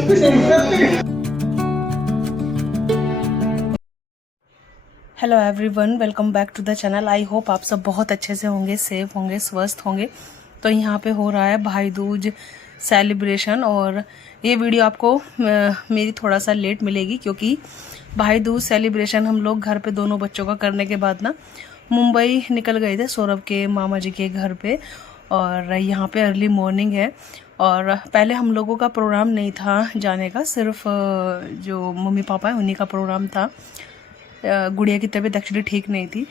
Hello everyone, welcome back to the channel. I hope आप सब बहुत अच्छे से होंगे, सेफ होंगे, स्वस्थ होंगे। तो यहाँ पे हो रहा है भाई दूज सेलिब्रेशन और ये वीडियो आपको मेरी थोड़ा सा लेट मिलेगी क्योंकि भाई दूज सेलिब्रेशन हम लोग घर पे दोनों बच्चों का करने के बाद ना मुंबई निकल गए थे सौरभ के मामा जी के घर पे। और यहाँ पे अर्ली मॉर्निंग है और पहले हम लोगों का प्रोग्राम नहीं था जाने का, सिर्फ जो मम्मी पापा है उन्हीं का प्रोग्राम था। गुड़िया की तबीयत एक्चुअली ठीक नहीं थी,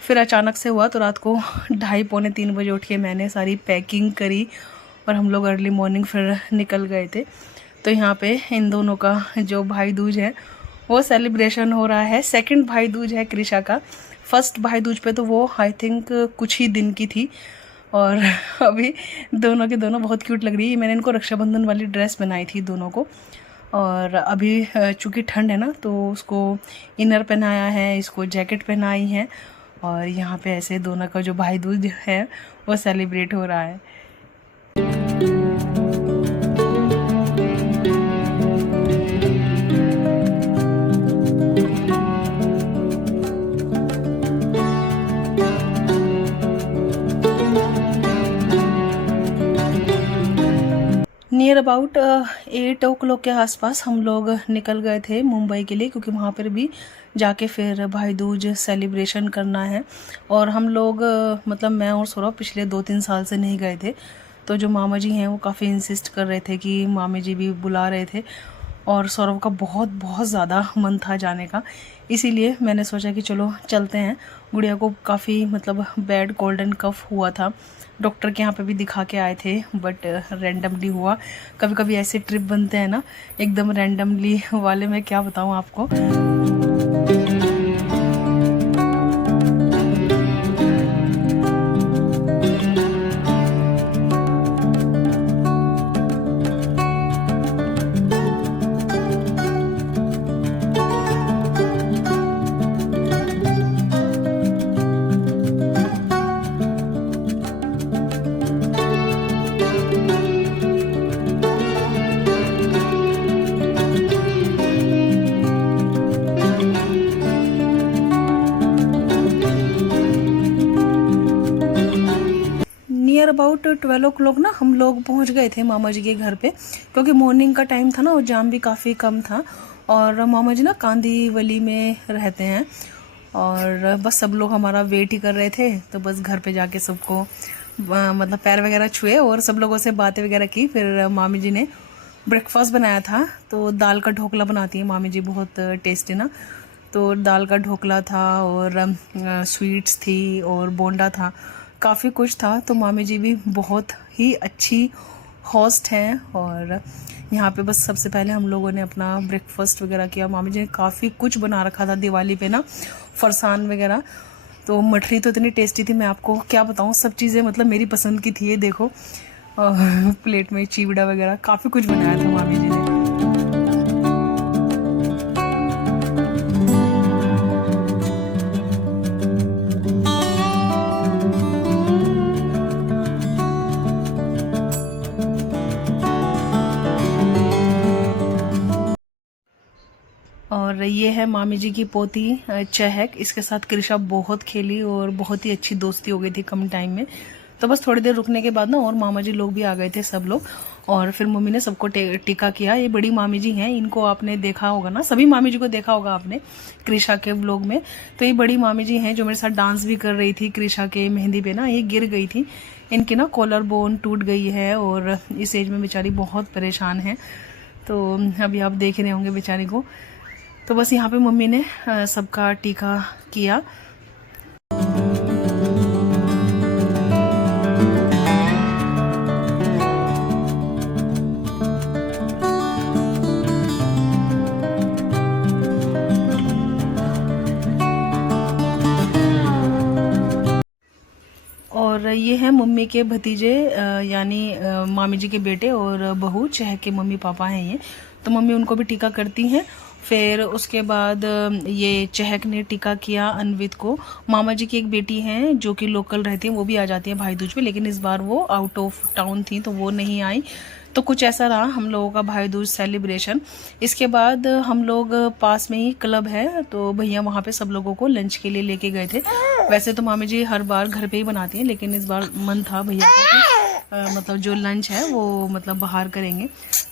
फिर अचानक से हुआ तो रात को 2:30-3 बजे उठ के मैंने सारी पैकिंग करी और हम लोग अर्ली मॉर्निंग फिर निकल गए थे। तो यहाँ पे इन दोनों का जो भाई दूज है वो सेलिब्रेशन हो रहा है। सेकंड भाई दूज है कृषा का। फर्स्ट भाई दूज पे तो वो आई थिंक कुछ ही दिन की थी और अभी दोनों के दोनों बहुत क्यूट लग रही है। मैंने इनको रक्षाबंधन वाली ड्रेस बनाई थी दोनों को और अभी चूँकि ठंड है ना तो उसको इनर पहनाया है, इसको जैकेट पहनाई है और यहाँ पे ऐसे दोनों का जो भाई दूज है वो सेलिब्रेट हो रहा है। नियर अबाउट 8 o'clock के आसपास हम लोग निकल गए थे मुंबई के लिए क्योंकि वहाँ पर भी जाके फिर भाई दूज सेलिब्रेशन करना है। और हम लोग मतलब मैं और सौरभ पिछले 2-3 साल से नहीं गए थे, तो जो मामा जी हैं वो काफ़ी इंसिस्ट कर रहे थे कि मामी जी भी बुला रहे थे और सौरभ का बहुत बहुत ज़्यादा मन था जाने का, इसीलिए मैंने सोचा कि चलो चलते हैं। गुड़िया को काफ़ी मतलब बैड कोल्ड एंड कफ हुआ था, डॉक्टर के यहाँ पे भी दिखा के आए थे बट रैंडमली हुआ। कभी कभी ऐसे ट्रिप बनते हैं ना एकदम रैंडमली वाले, मैं क्या बताऊँ आपको। नियर अबाउट 12 o'clock ना हम लोग पहुंच गए थे मामा जी के घर पे क्योंकि मॉर्निंग का टाइम था ना और जाम भी काफ़ी कम था। और मामा जी ना कांदीवली में रहते हैं और बस सब लोग हमारा वेट ही कर रहे थे। तो बस घर पे जाके सबको मतलब पैर वगैरह छुए और सब लोगों से बातें वगैरह की। फिर मामी जी ने ब्रेकफास्ट बनाया था, तो दाल का ढोकला बनाती है मामी जी, बहुत टेस्टी ना। तो दाल का ढोकला था और स्वीट्स थी और बोंडा था, काफ़ी कुछ था। तो मामी जी भी बहुत ही अच्छी होस्ट हैं और यहाँ पे बस सबसे पहले हम लोगों ने अपना ब्रेकफास्ट वगैरह किया। मामी जी ने काफ़ी कुछ बना रखा था दिवाली पे ना, फरसान वगैरह। तो मठरी तो इतनी टेस्टी थी, मैं आपको क्या बताऊँ, सब चीज़ें मतलब मेरी पसंद की थी। ये देखो प्लेट में चिवड़ा वगैरह काफ़ी कुछ बनाया था मामी जी ने। और ये है मामी जी की पोती चहक, इसके साथ कृषा बहुत खेली और बहुत ही अच्छी दोस्ती हो गई थी कम टाइम में। तो बस थोड़ी देर रुकने के बाद ना और मामा जी लोग भी आ गए थे सब लोग और फिर मम्मी ने सबको टीका किया। ये बड़ी मामी जी हैं, इनको आपने देखा होगा ना, सभी मामी जी को देखा होगा आपने कृषा के व्लॉग में। तो ये बड़ी मामी जी हैं जो मेरे साथ डांस भी कर रही थी कृषा के मेहंदी पे ना। ये गिर गई थी, इनकी ना कॉलर बोन टूट गई है और इस एज में बेचारी बहुत परेशान है। तो अभी आप देख रहे होंगे बेचारी को। तो बस यहाँ पे मम्मी ने सबका टीका किया। और ये है मम्मी के भतीजे यानी मामी जी के बेटे और बहू, चह के मम्मी पापा हैं ये। तो मम्मी उनको भी टीका करती हैं। फिर उसके बाद ये चहक ने टिका किया अन्वित को। मामा जी की एक बेटी हैं जो कि लोकल रहती है, वो भी आ जाती है भाई दूज पे, लेकिन इस बार वो आउट ऑफ टाउन थी तो वो नहीं आई। तो कुछ ऐसा रहा हम लोगों का भाई दूज सेलिब्रेशन। इसके बाद हम लोग पास में ही क्लब है तो भैया वहाँ पे सब लोगों को लंच के लिए लेके गए थे। वैसे तो मामी जी हर बार घर पे ही बनाती हैं, लेकिन इस बार मन था भैया का मतलब जो लंच है वो मतलब बाहर करेंगे।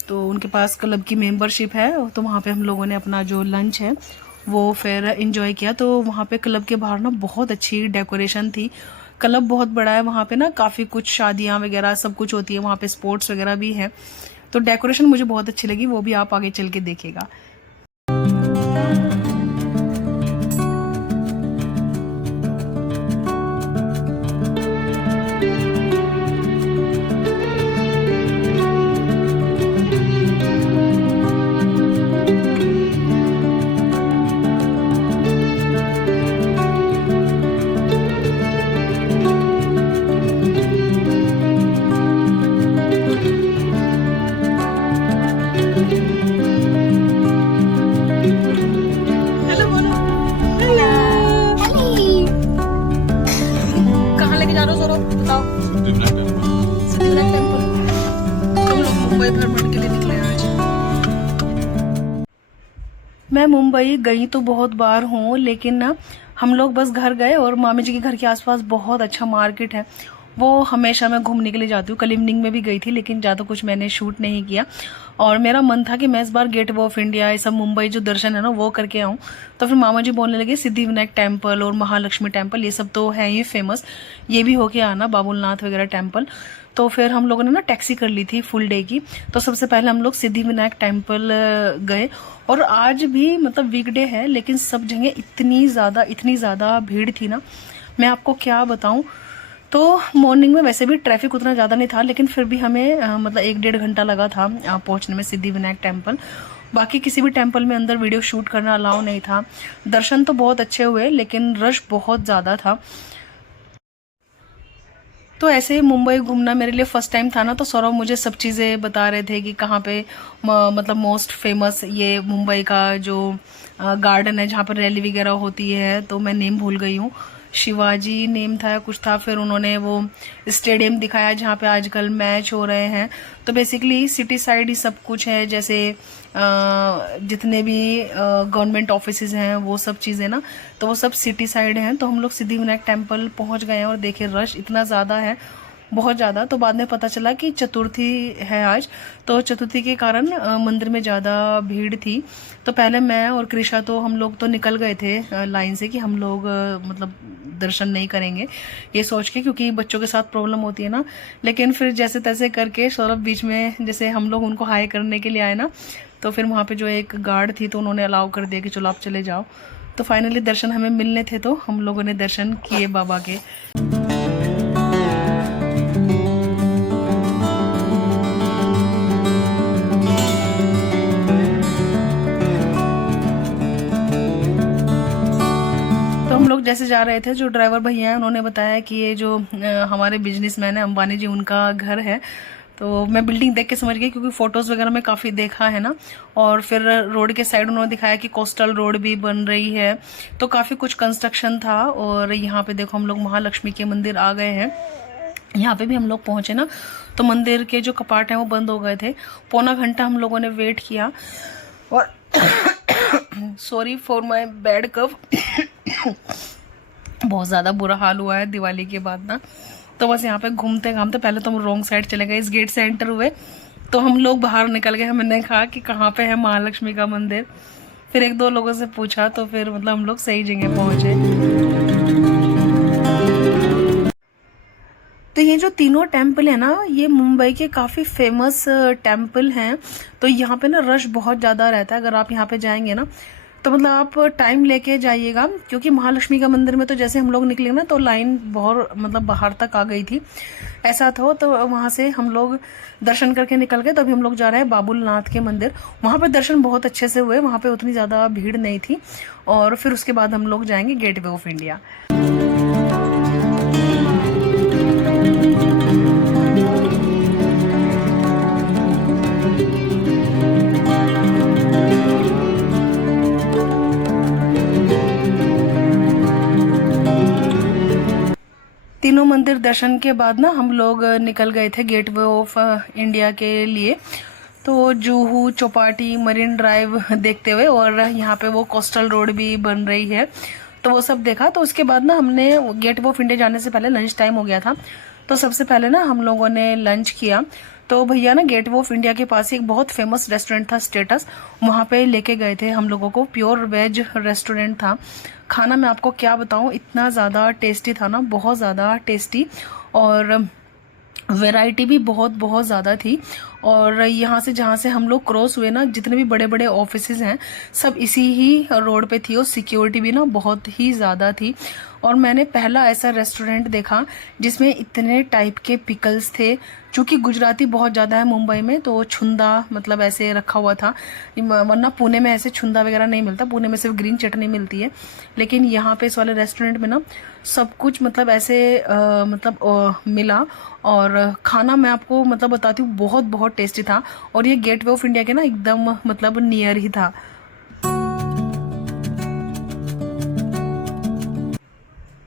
तो उनके पास क्लब की मेंबरशिप है तो वहाँ पे हम लोगों ने अपना जो लंच है वो फिर एंजॉय किया। तो वहाँ पे क्लब के बाहर ना बहुत अच्छी डेकोरेशन थी। क्लब बहुत बड़ा है, वहाँ पे ना काफ़ी कुछ शादियाँ वगैरह सब कुछ होती है, वहाँ पे स्पोर्ट्स वगैरह भी है। तो डेकोरेशन मुझे बहुत अच्छी लगी, वो भी आप आगे चल के देखिएगा। मैं मुंबई गई तो बहुत बार हूँ, लेकिन ना हम लोग बस घर गए और मामी जी के घर के आसपास बहुत अच्छा मार्केट है, वो हमेशा मैं घूमने के लिए जाती हूँ। कल इवनिंग में भी गई थी लेकिन ज़्यादा कुछ मैंने शूट नहीं किया। और मेरा मन था कि मैं इस बार गेट वे ऑफ इंडिया ये सब मुंबई जो दर्शन है ना वो करके आऊँ। तो फिर मामा जी बोलने लगे सिद्धिविनायक टेम्पल और महालक्ष्मी टेम्पल ये सब तो है ही फेमस, ये भी होके आना बाबुलनाथ वगैरह टेम्पल। तो फिर हम लोगों ने ना टैक्सी कर ली थी फुल डे की। तो सबसे पहले हम लोग सिद्धिविनायक टेम्पल गए। और आज भी मतलब वीकडे है लेकिन सब जगह इतनी ज़्यादा भीड़ थी ना, मैं आपको क्या बताऊं। तो मॉर्निंग में वैसे भी ट्रैफिक उतना ज़्यादा नहीं था, लेकिन फिर भी हमें मतलब 1-1.5 घंटा लगा था पहुंचने में सिद्धिविनायक टेम्पल। बाकी किसी भी टेम्पल में अंदर वीडियो शूट करना अलाउ नहीं था। दर्शन तो बहुत अच्छे हुए लेकिन रश बहुत ज़्यादा था। तो ऐसे मुंबई घूमना मेरे लिए फर्स्ट टाइम था ना, तो सौरभ मुझे सब चीज़ें बता रहे थे कि कहाँ पे मतलब मोस्ट फेमस ये मुंबई का जो गार्डन है जहाँ पर रैली वगैरह होती है। तो मैं नेम भूल गई हूँ, शिवाजी नेम था या कुछ था। फिर उन्होंने वो स्टेडियम दिखाया जहाँ पे आजकल मैच हो रहे हैं। तो बेसिकली सिटी साइड ही सब कुछ है, जैसे जितने भी गवर्नमेंट ऑफिसेज हैं वो सब चीज़ें ना, तो वो सब सिटी साइड हैं। तो हम लोग सिद्धिविनायक टेम्पल पहुँच गए हैं और देखे रश इतना ज़्यादा है, बहुत ज़्यादा। तो बाद में पता चला कि चतुर्थी है आज, तो चतुर्थी के कारण मंदिर में ज़्यादा भीड़ थी। तो पहले मैं और कृषा तो हम लोग तो निकल गए थे लाइन से कि हम लोग मतलब दर्शन नहीं करेंगे ये सोच के, क्योंकि बच्चों के साथ प्रॉब्लम होती है ना। लेकिन फिर जैसे तैसे करके सौरभ बीच में जैसे हम लोग उनको हाई करने के लिए आए ना, तो फिर वहाँ पे जो एक गार्ड थी तो उन्होंने अलाउ कर दिया कि चलो आप चले जाओ। तो फाइनली दर्शन हमें मिलने थे तो हम लोगों ने दर्शन किए बाबा के। हम लोग जैसे जा रहे थे, जो ड्राइवर भैया हैं उन्होंने बताया कि ये जो हमारे बिजनेसमैन है अंबानी जी, उनका घर है। तो मैं बिल्डिंग देख के समझ गई क्योंकि फोटोज वगैरह में काफ़ी देखा है ना। और फिर रोड के साइड उन्होंने दिखाया कि कोस्टल रोड भी बन रही है, तो काफ़ी कुछ कंस्ट्रक्शन था। और यहाँ पे देखो हम लोग महालक्ष्मी के मंदिर आ गए हैं। यहाँ पे भी हम लोग पहुँचे ना, तो मंदिर के जो कपाट हैं वो बंद हो गए थे। पौना घंटा हम लोगों ने वेट किया। और सॉरी फॉर माई बैड कफ बहुत ज़्यादा बुरा हाल हुआ है दिवाली के बाद ना। तो बस यहाँ पे घूमते घामते पहले तो हम रॉन्ग साइड चले गए, इस गेट से एंटर हुए तो हम लोग बाहर निकल गए। हमने कहा कि कहाँ पे है महालक्ष्मी का मंदिर, फिर 1-2 लोगों से पूछा तो फिर मतलब हम लोग सही जगह पहुँचे। तो ये जो तीनों टेम्पल है ना, ये मुंबई के काफ़ी फेमस टेम्पल हैं। तो यहाँ पे ना रश बहुत ज़्यादा रहता है। अगर आप यहाँ पे जाएंगे ना तो मतलब आप टाइम लेके जाइएगा, क्योंकि महालक्ष्मी का मंदिर में तो जैसे हम लोग निकले ना तो लाइन बहुत मतलब बाहर तक आ गई थी, ऐसा था। तो वहाँ से हम लोग दर्शन करके निकल गए। तो अभी हम लोग जा रहे हैं बाबुलनाथ के मंदिर। वहाँ पे दर्शन बहुत अच्छे से हुए, वहाँ पे उतनी ज़्यादा भीड़ नहीं थी। और फिर उसके बाद हम लोग जाएंगे गेट वे ऑफ इंडिया। तीनों मंदिर दर्शन के बाद ना हम लोग निकल गए थे गेटवे ऑफ इंडिया के लिए। तो जुहू, चौपाटी, मरीन ड्राइव देखते हुए, और यहाँ पे वो कोस्टल रोड भी बन रही है, तो वो सब देखा। तो उसके बाद ना हमने गेटवे ऑफ इंडिया जाने से पहले लंच टाइम हो गया था, तो सबसे पहले ना हम लोगों ने लंच किया। तो भैया ना गेटवे ऑफ इंडिया के पास ही एक बहुत फेमस रेस्टोरेंट था स्टेटस, वहाँ पे लेके गए थे हम लोगों को। प्योर वेज रेस्टोरेंट था। खाना मैं आपको क्या बताऊँ, इतना ज़्यादा टेस्टी था ना, बहुत ज़्यादा टेस्टी, और वैरायटी भी बहुत बहुत ज़्यादा थी। और यहाँ से जहाँ से हम लोग क्रॉस हुए ना, जितने भी बड़े बड़े ऑफिसेज हैं सब इसी ही रोड पे थी, और सिक्योरिटी भी ना बहुत ही ज़्यादा थी। और मैंने पहला ऐसा रेस्टोरेंट देखा जिसमें इतने टाइप के पिकल्स थे। चूँकि गुजराती बहुत ज़्यादा है मुंबई में, तो छुंदा मतलब ऐसे रखा हुआ था, वरना पुणे में ऐसे छुंदा वगैरह नहीं मिलता, पुणे में सिर्फ ग्रीन चटनी मिलती है। लेकिन यहाँ पे इस वाले रेस्टोरेंट में ना सब कुछ मतलब ऐसे मिला। और खाना मैं आपको मतलब बताती हूँ, बहुत बहुत टेस्टी था। और ये गेटवे ऑफ इंडिया के ना एकदम मतलब नियर ही था।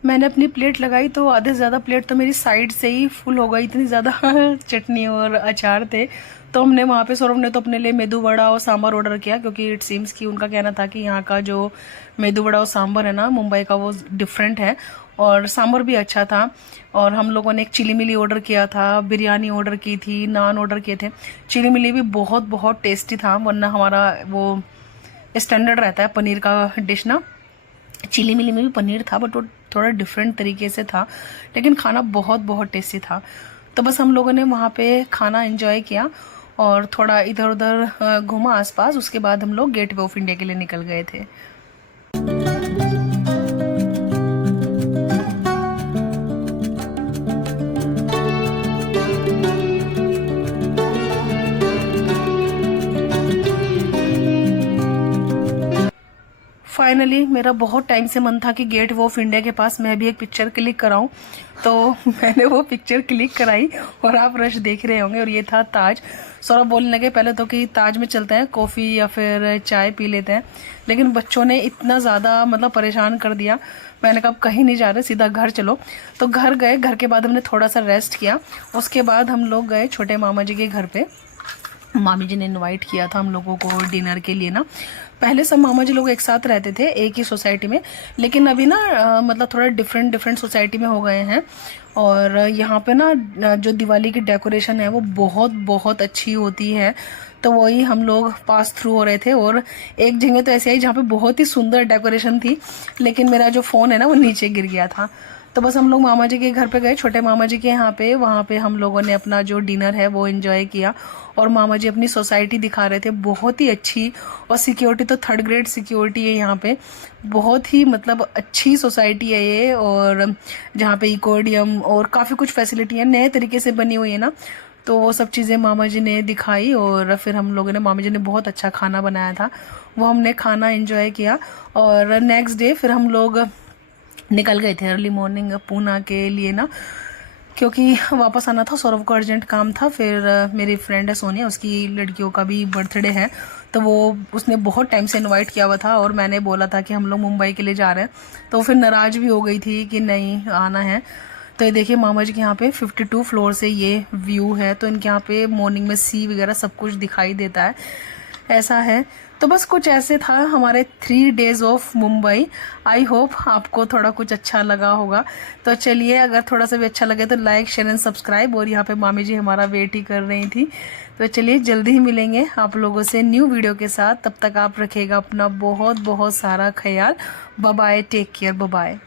मैंने अपनी प्लेट लगाई तो आधे से ज़्यादा प्लेट तो मेरी साइड से ही फुल हो गई, इतनी ज़्यादा चटनी और अचार थे। तो हमने वहाँ पे, सौरभ ने तो अपने लिए मेदू वड़ा और सांभर ऑर्डर किया, क्योंकि इट सीम्स कि उनका कहना था कि यहाँ का जो मेदू वड़ा और सांभर है ना मुंबई का, वो डिफरेंट है, और सांभर भी अच्छा था। और हम लोगों ने एक चिली मिली ऑर्डर किया था, बिरयानी ऑर्डर की थी, नान ऑर्डर किए थे। चिली मिली भी बहुत बहुत टेस्टी था, वरना हमारा वो स्टैंडर्ड रहता है पनीर का डिश ना। चिली मिली में भी पनीर था, बट वो थोड़ा डिफरेंट तरीके से था, लेकिन खाना बहुत बहुत टेस्टी था। तो बस हम लोगों ने वहाँ पे खाना एंजॉय किया और थोड़ा इधर उधर घूमा आसपास। उसके बाद हम लोग गेटवे ऑफ इंडिया के लिए निकल गए थे। फाइनली मेरा बहुत टाइम से मन था कि गेटवे ऑफ इंडिया के पास मैं भी एक पिक्चर क्लिक कराऊं, तो मैंने वो पिक्चर क्लिक कराई और आप रश देख रहे होंगे। और ये था ताज। सौरभ बोलने लगे पहले तो कि ताज में चलते हैं, कॉफ़ी या फिर चाय पी लेते हैं, लेकिन बच्चों ने इतना ज़्यादा मतलब परेशान कर दिया। मैंने कहा कहीं नहीं जा रहे, सीधा घर चलो। तो घर गए, घर के बाद हमने थोड़ा सा रेस्ट किया। उसके बाद हम लोग गए छोटे मामा जी के घर पे। मामी जी ने इनवाइट किया था हम लोगों को डिनर के लिए ना। पहले सब मामा जी लोग एक साथ रहते थे एक ही सोसाइटी में, लेकिन अभी ना मतलब थोड़ा डिफरेंट सोसाइटी में हो गए हैं। और यहाँ पे ना जो दिवाली की डेकोरेशन है वो बहुत बहुत अच्छी होती है। तो वही हम लोग पास थ्रू हो रहे थे, और एक जगह तो ऐसी आई जहाँ पे बहुत ही सुंदर डेकोरेशन थी, लेकिन मेरा जो फ़ोन है ना वो नीचे गिर गया था। तो बस हम लोग मामा जी के घर पे गए, छोटे मामा जी के यहाँ पे। वहाँ पे हम लोगों ने अपना जो डिनर है वो एंजॉय किया, और मामा जी अपनी सोसाइटी दिखा रहे थे, बहुत ही अच्छी। और सिक्योरिटी तो 3rd ग्रेड सिक्योरिटी है यहाँ पे, बहुत ही मतलब अच्छी सोसाइटी है ये। और जहाँ पे इकोडियम और काफ़ी कुछ फैसिलिटी है, नए तरीके से बनी हुई है ना, तो वो सब चीज़ें मामा जी ने दिखाई। और फिर हम लोगों ने, मामा जी ने बहुत अच्छा खाना बनाया था, वो हमने खाना एंजॉय किया। और नेक्स्ट डे फिर हम लोग निकल गए थे अर्ली मॉर्निंग पूना के लिए ना, क्योंकि वापस आना था। सौरभ को अर्जेंट काम था। फिर मेरी फ्रेंड है सोनिया, उसकी लड़कियों का भी बर्थडे है, तो वो उसने बहुत टाइम से इनवाइट किया हुआ था, और मैंने बोला था कि हम लोग मुंबई के लिए जा रहे हैं, तो फिर नाराज़ भी हो गई थी कि नहीं आना है। तो ये देखिए मामा जी के यहाँ पे 52 फ्लोर से ये व्यू है, तो इनके यहाँ पे मॉर्निंग में सी वगैरह सब कुछ दिखाई देता है, ऐसा है। तो बस कुछ ऐसे था हमारे 3 days of Mumbai. I hope आपको थोड़ा कुछ अच्छा लगा होगा। तो चलिए, अगर थोड़ा सा भी अच्छा लगे तो लाइक शेयर एंड सब्सक्राइब। और यहाँ पे मामी जी हमारा वेट ही कर रही थी। तो चलिए जल्दी ही मिलेंगे आप लोगों से न्यू वीडियो के साथ। तब तक आप रखिएगा अपना बहुत बहुत सारा ख्याल। Bye bye, take care, bye bye.